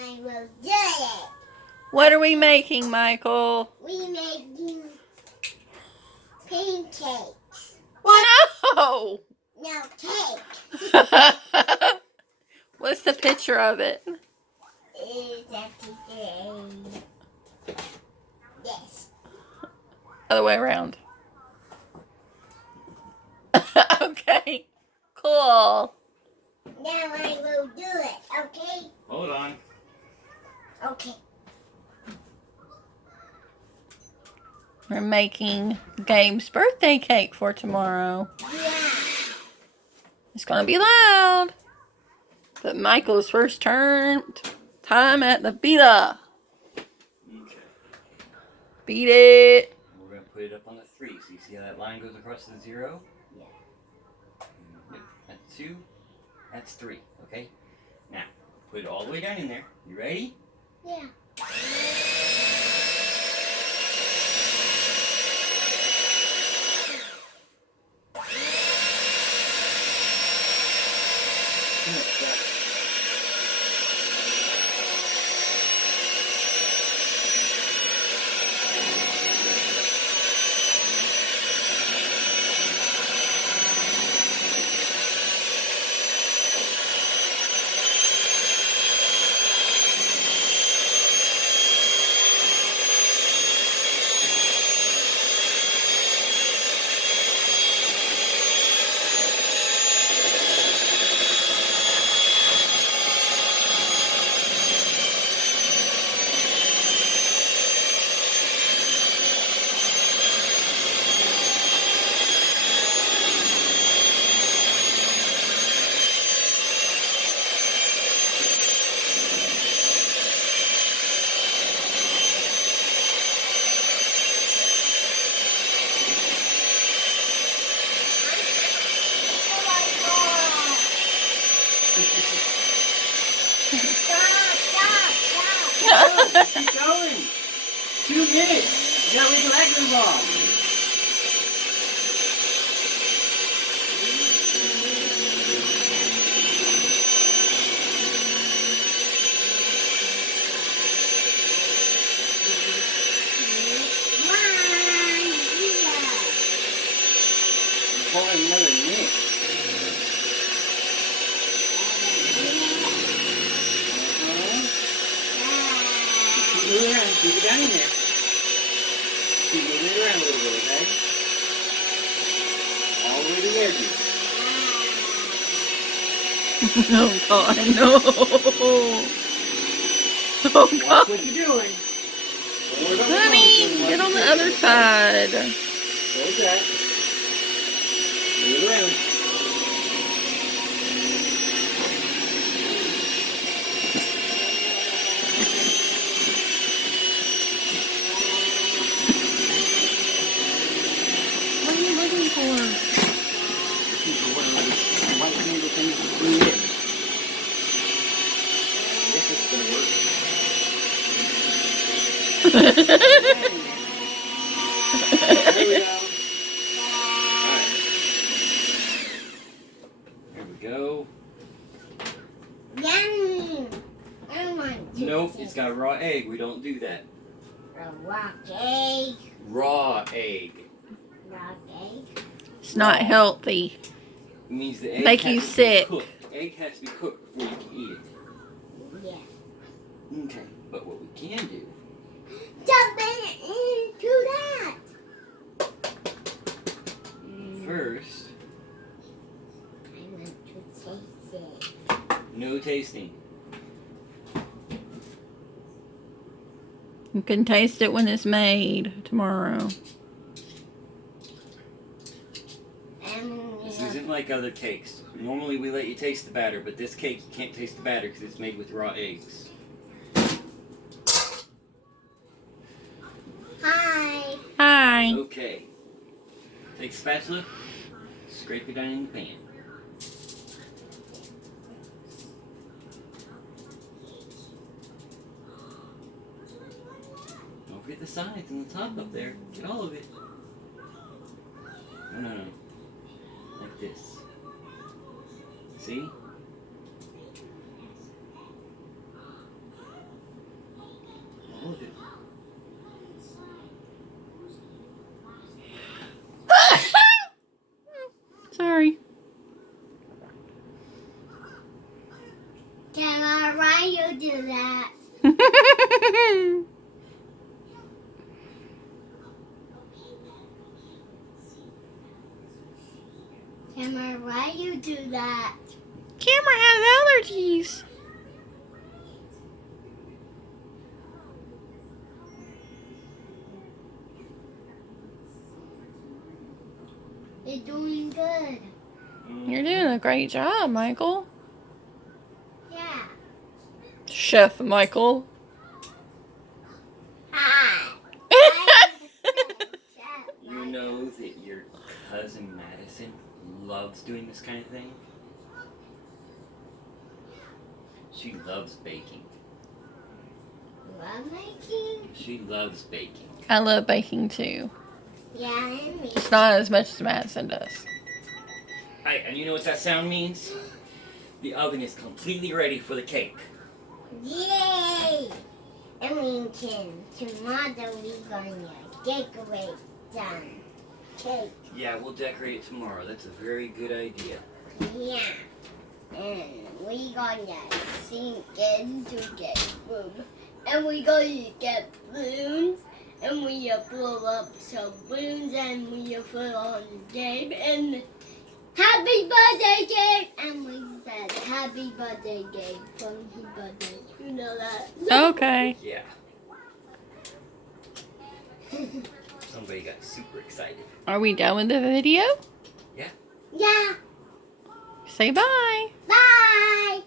I will do it. What are we making, Michael? We making pancakes. What? No! No cake. What's the picture of it? Is actually this. Other way around. Okay. Cool. Now I will do it, okay? Hold on. Okay. We're making Gabe's birthday cake for tomorrow. Yeah. It's gonna be loud. But Michael's first time at the pizza. Okay. Beat it. We're going to put it up on the 3. So you see how that line goes across to the 0? Yeah. Yep. That's 2. That's 3. Okay? Now, put it all the way down in there. You ready? Yeah. Keep going. 2 minutes. You gotta wait till that goes on. For another minute. Keep moving around. Keep it down in there. Keep moving it around a little bit, okay? All the way to the edges. Oh God, no. Oh Watch God. what you're doing. Honey, get on the other side. Close that. Move it around. What are you looking for? Looking for one of those white candle things to glue in. This is gonna work. There we go. Alright. There we go. Yum. I want to. Nope, it's got raw egg. We don't do that. A rock egg. Raw egg. Rock egg. It's not healthy. It means the egg Make has you to be sick. cooked. Egg has to be cooked before you can eat it. Yeah. Okay, but what we can do. Jump into that. First, I want to taste it. no tasting. You can taste it when it's made tomorrow. This isn't like other cakes. Normally we let you taste the batter, but this cake you can't taste the batter because it's made with raw eggs. Hi. Hi. Okay. Take a spatula, scrape it down in the pan. Don't forget the sides and the top up there. Get all of it. No. Like this. See? you do that? Camera, why you do that? Camera has allergies. You're doing good. You're doing a great job, Michael. Yeah. Chef Michael. Hi. You know that your cousin Madison loves doing this kind of thing? She loves baking. Love making? She loves baking. I love baking too. Yeah, and me. Just not as much as Madison does. Alright, and you know what that sound means? The oven is completely ready for the cake. Yay! And we can tomorrow we're gonna decorate some cake. Yeah, we'll decorate it tomorrow. That's a very good idea. Yeah. And we gonna sink into the room. And we gonna get balloons. And we blow up some balloons and we put on the game. And happy birthday, Gabe! And we said happy birthday, Gabe. Happy birthday. You know that? Okay. Yeah. Somebody got super excited. Are we done with the video? Yeah. Say bye. Bye.